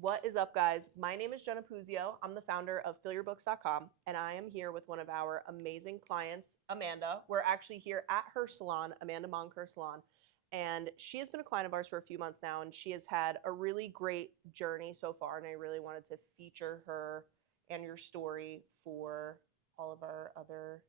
What is up, guys? My name is Jenna Puzio. I'm the founder of fillyourbooks.com, and I am here with one of our amazing clients, Amanda. We're actually here at her salon, Amanda Monker Salon, and she has been a client of ours for a few months now, and she has had a really great journey so far, and I really wanted to feature her and your story for all of our other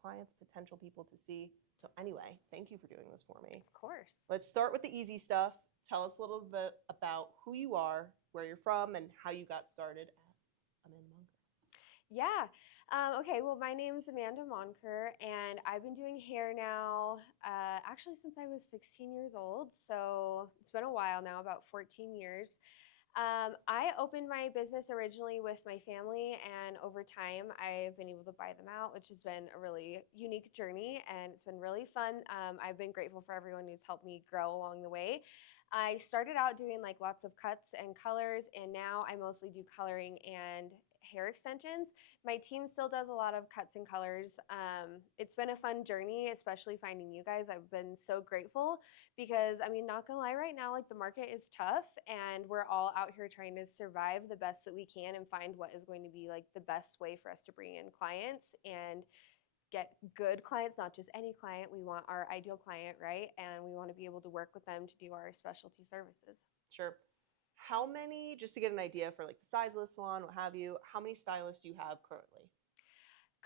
clients, potential people to see. So anyway, thank you for doing this for me. Of course. Let's start with the easy stuff. Tell us a little bit about who you are, where you're from, and how you got started at Amanda Monker. Yeah. Okay. Well, my name's Amanda Monker, and I've been doing hair now actually since I was 16 years old. So it's been a while now, about 14 years. I opened my business originally with my family, and over time, I've been able to buy them out, which has been a really unique journey, and it's been really fun. I've been grateful for everyone who's helped me grow along the way. I started out doing like lots of cuts and colors, and now I mostly do coloring and hair extensions. My team still does a lot of cuts and colors. It's been a fun journey, especially finding you guys. I've been so grateful because, I mean, not gonna lie, right now, like the market is tough and we're all out here trying to survive the best that we can and find what is going to be like the best way for us to bring in clients and get good clients, not just any client. We want our ideal client, right? And we want to be able to work with them to do our specialty services. Sure. How many, just to get an idea for like the size of the salon, what have you, how many stylists do you have currently?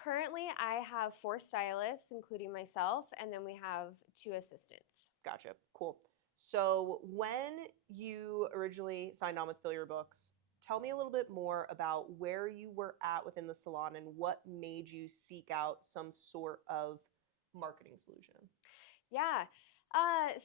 Currently, I have 4 stylists, including myself, and then we have 2 assistants. Gotcha. Cool. So when you originally signed on with Fill Your Books, tell me a little bit more about where you were at within the salon and what made you seek out some sort of marketing solution. Yeah.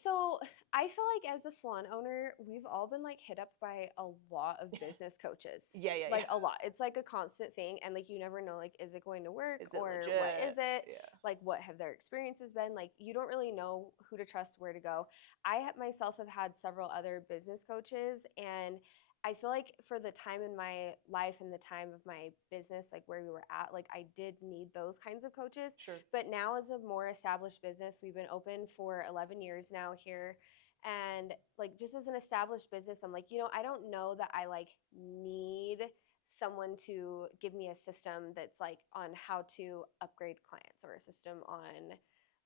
So I feel like as a salon owner, we've all been like hit up by a lot of business coaches. Yeah. Like a lot. It's like a constant thing. And like you never know, like, is it going to work? Is it Or legit? what is it? Yeah. Like what have their experiences been? Like you don't really know who to trust, where to go. I myself have had several other business coaches, and I feel like for the time in my life and the time of my business, like where we were at, like I did need those kinds of coaches. Sure. But now as a more established business, we've been open for 11 years now here. And like just as an established business, I'm like, I don't know that I like need someone to give me a system that's like on how to upgrade clients, or a system on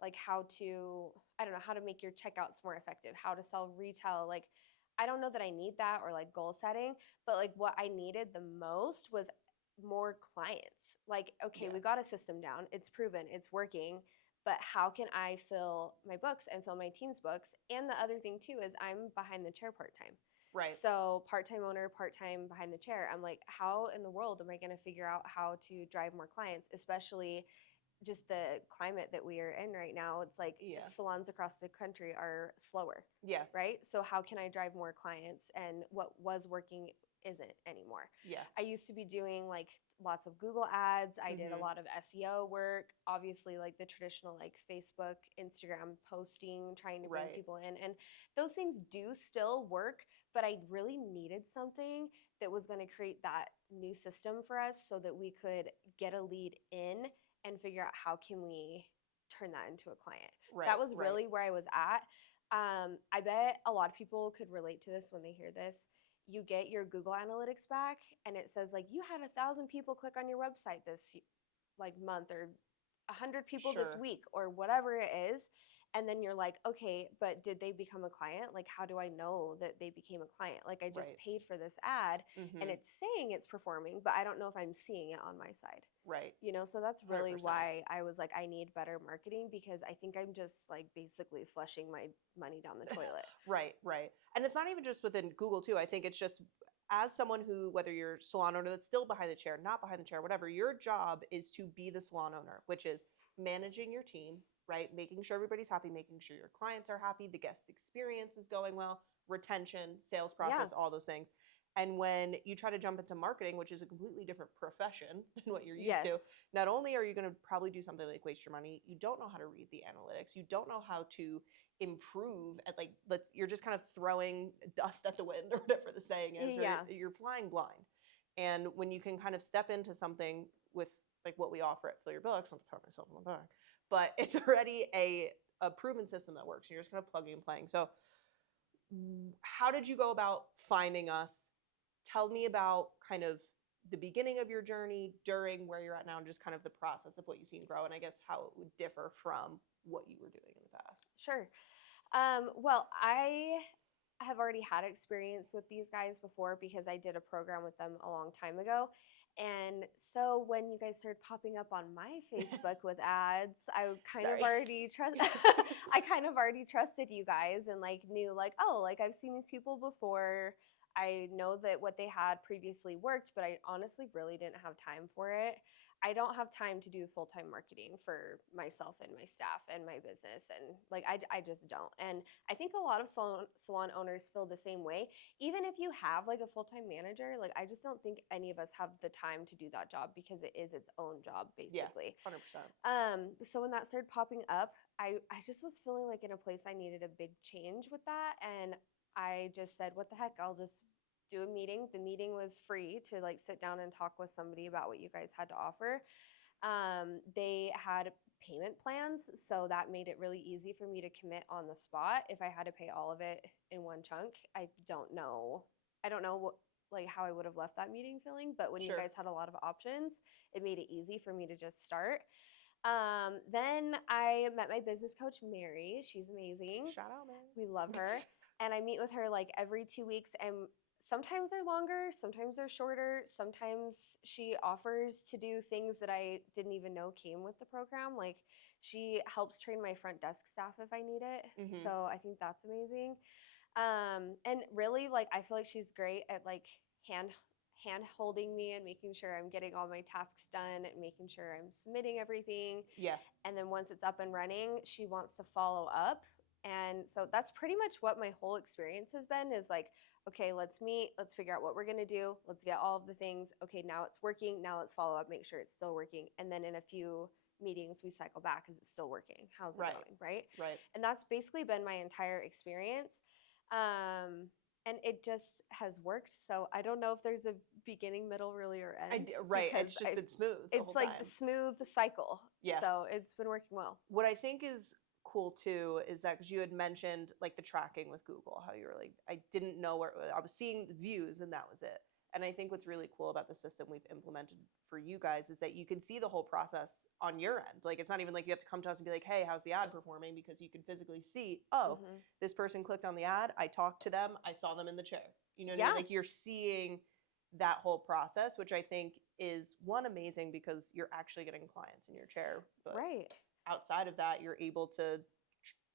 like how to, I don't know, how to make your checkouts more effective, how to sell retail. Like I don't know that I need that, or like goal setting, but like what I needed the most was more clients. Like, okay, Yeah. we got a system down, it's proven, it's working, but how can I fill my books and fill my team's books? And the other thing too is I'm behind the chair part-time. Right. So part-time owner, part-time behind the chair. I'm like, how in the world am I going to figure out how to drive more clients, especially just the climate that we are in right now? It's like salons across the country are slower. Yeah. Right? So how can I drive more clients? And what was working isn't anymore. Yeah. I used to be doing like lots of Google ads. I did a lot of SEO work, obviously like the traditional like Facebook, Instagram posting, trying to bring people in. And those things do still work, but I really needed something that was going to create that new system for us so that we could get a lead in and figure out how can we turn that into a client. That was really where I was at. I bet a lot of people could relate to this when they hear this. You get your Google Analytics back and it says like you had 1,000 people click on your website this like month, or 100 people this week, or whatever it is. And then you're like, okay, but did they become a client? Like, how do I know that they became a client? Like I just paid for this ad and it's saying it's performing, but I don't know if I'm seeing it on my side. Right. So that's really 100%. why I was like, I need better marketing, because I think I'm just like basically flushing my money down the toilet. Right. And it's not even just within Google too. I think it's just as someone who, whether you're a salon owner that's still behind the chair, not behind the chair, whatever, your job is to be the salon owner, which is managing your team, right? Making sure everybody's happy, making sure your clients are happy, the guest experience is going well, retention, sales process, all those things. And when you try to jump into marketing, which is a completely different profession than what you're used to, not only are you going to probably do something like waste your money, you don't know how to read the analytics, you don't know how to improve at like, you're just kind of throwing dust at the wind, or whatever the saying is, or you're flying blind. And when you can kind of step into something with like what we offer at Fill Your Books, I'm throwing myself on the back, but it's already a proven system that works, and you're just kind of plugging and playing. So how did you go about finding us? tell me about kind of the beginning of your journey, during where you're at now, and just kind of the process of what you've seen grow, and I guess how it would differ from what you were doing in the past. Sure. Well, I have already had experience with these guys before because I did a program with them a long time ago. And so when you guys started popping up on my Facebook with ads, I kind of Sorry. already trust I kind of already trusted you guys and like knew like, oh, like I've seen these people before. I know that what they had previously worked, but I honestly really didn't have time for it. I don't have time to do full-time marketing for myself and my staff and my business. And like, I just don't. And I think a lot of salon owners feel the same way. Even if you have like a full-time manager, like I just don't think any of us have the time to do that job because it is its own job Yeah, basically. 100%. So when that started popping up, I just was feeling like in a place I needed a big change with that. And I just said, what the heck, I'll just do a meeting. The meeting was free to like sit down and talk with somebody about what you guys had to offer. They had payment plans, so that made it really easy for me to commit on the spot. If I had to pay all of it in one chunk, I don't know. I don't know what, like how I would have left that meeting feeling, but when you Sure. guys had a lot of options, it made it easy for me to just start. Then I met my business coach, Mary. She's amazing. Shout out, man. We love her. And I meet with her like every 2 weeks, and sometimes they're longer, sometimes they're shorter. Sometimes she offers to do things that I didn't even know came with the program. Like she helps train my front desk staff if I need it. Mhm. So I think that's amazing. And really, like I feel like she's great at like hand holding me and making sure I'm getting all my tasks done and making sure I'm submitting everything. Yeah. And then once it's up and running, she wants to follow up. And so that's pretty much what my whole experience has been is like, okay, let's meet, let's figure out what we're going to do, let's get all of the things. Okay, now it's working, now let's follow up, make sure it's still working. And then in a few meetings we cycle back, is it still working, how's it Right. going, right? Right. And that's basically been my entire experience. And it just has worked. So I don't know if there's a beginning, middle, really, or end. Right. It's because just been smooth. The it's whole like time. the smooth cycle. Yeah. So it's been working well. What I think is cool too is that because you had mentioned like the tracking with Google, how you were like, I didn't know where I was seeing views and that was it. And I think what's really cool about the system we've implemented for you guys is that you can see the whole process on your end. Like it's not even like you have to come to us and be like, hey, how's the ad performing? Because you can physically see, oh, this person clicked on the ad, I talked to them, I saw them in the chair. You know what I mean? Like you're seeing that whole process, which I think is one, amazing because you're actually getting clients in your chair. But Right. outside of that, you're able to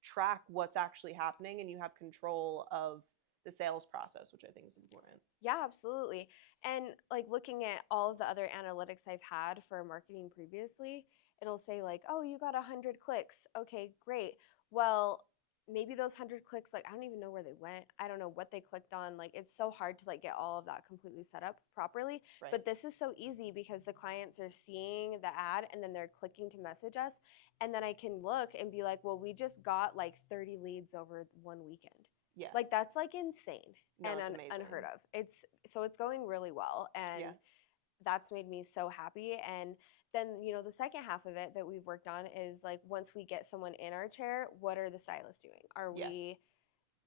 track what's actually happening and you have control of the sales process, which I think is important. Yeah, absolutely. And like looking at all of the other analytics I've had for marketing previously, it'll say like, oh, you got 100 clicks. Okay, great. Well, maybe those 100 clicks, like I don't even know where they went. I don't know what they clicked on. Like it's so hard to like get all of that completely set up properly. Right. But this is so easy because the clients are seeing the ad and then they're clicking to message us. And then I can look and be like, well, we just got like 30 leads over one weekend. Yeah. Like that's like insane No, and it's amazing. unheard of. It's going really well, and that's made me so happy. And then the second half of it that we've worked on is like once we get someone in our chair, what are the stylists doing? Are we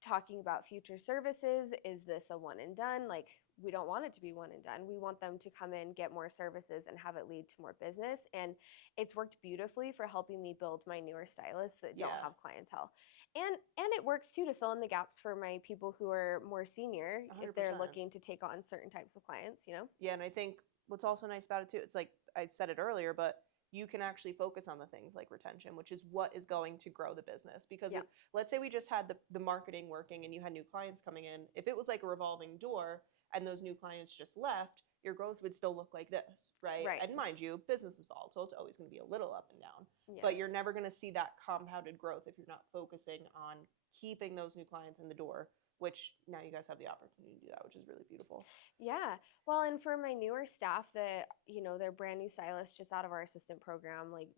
talking about future services? Is this a one and done? Like we don't want it to be one and done. We want them to come in, get more services, and have it lead to more business. And it's worked beautifully for helping me build my newer stylists that don't have clientele. And it works too to fill in the gaps for my people who are more senior 100%. if they're looking to take on certain types of clients, Yeah, and I think what's also nice about it too, it's like I said it earlier, but you can actually focus on the things like retention, which is what is going to grow the business. Because let's say we just had the marketing working and you had new clients coming in. If it was like a revolving door and those new clients just left, your growth would still look like this, right? And mind you, business is volatile. It's always going to be a little up and down. But you're never going to see that compounded growth if you're not focusing on keeping those new clients in the door, which now you guys have the opportunity to do that, which is really beautiful. Yeah. Well, and for my newer staff that, they're brand new stylists just out of our assistant program, like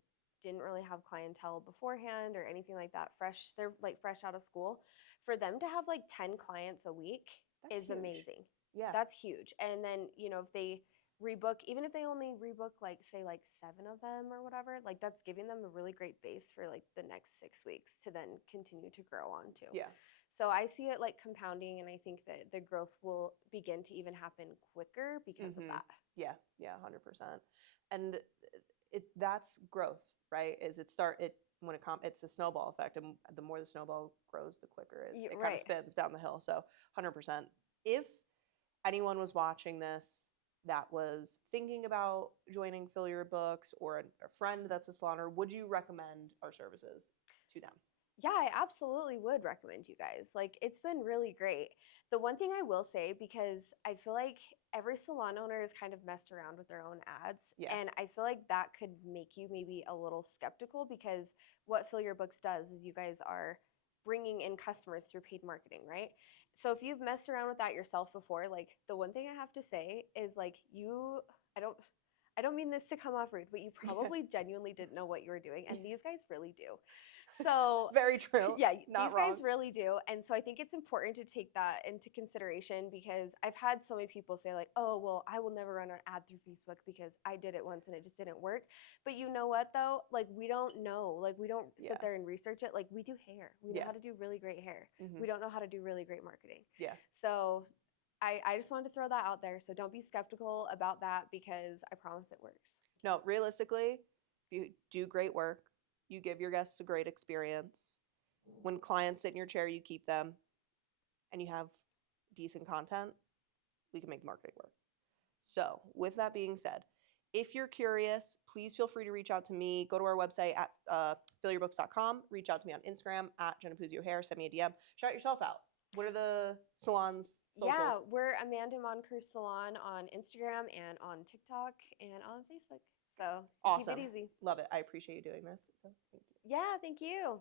didn't really have clientele beforehand or anything like that. They're like fresh out of school. For them to have like 10 clients a week is huge. amazing. Yeah. That's huge. And then, if they rebook, even if they only rebook like say like 7 of them or whatever, like that's giving them a really great base for like the next 6 weeks to then continue to grow on to. Yeah. So I see it like compounding, and I think that the growth will begin to even happen quicker because of Mhm. that. Yeah, yeah, 100%. And that's growth, right? Is it when it's a snowball effect, and the more the snowball grows, the quicker it kind of Right. spins down the hill. So 100%. If anyone was watching this that was thinking about joining Fill Your Books, or a friend that's a salon owner, would you recommend our services to them? Yeah, I absolutely would recommend you guys. Like, it's been really great. The one thing I will say, because I feel like every salon owner has kind of messed around with their own ads, Yeah. and I feel like that could make you maybe a little skeptical, because what Fill Your Books does is you guys are bringing in customers through paid marketing, right? So if you've messed around with that yourself before, like, the one thing I have to say is, like, I don't I don't mean this to come off rude, but you Yeah. probably genuinely didn't know what you were doing, and these guys really do. So, Very true. yeah, Not these wrong. guys really do. And so I think it's important to take that into consideration, because I've had so many people say, like, oh, well, I will never run an ad through Facebook because I did it once and it just didn't work. But you know what, though? Like, we don't know. Like, we don't Yeah. sit there and research it. Like, we do hair. We know Yeah. how to do really great hair. Mhm. We don't know how to do really great marketing. Yeah. So I just wanted to throw that out there. So don't be skeptical about that, because I promise it works. No, realistically, if you do great work, you give your guests a great experience. When clients sit in your chair, you keep them, and you have decent content, we can make marketing work. So, with that being said, if you're curious, please feel free to reach out to me. Go to our website at fillyourbooks.com. Reach out to me on Instagram at Jenna Puzio Hair. Send me a DM. Shout yourself out. What are the salon's socials? Yeah, we're Amanda Moncrief Salon on Instagram and on TikTok and on Facebook. So keep Awesome. it easy. Love it. I appreciate you doing this. So, thank you. Yeah, thank you.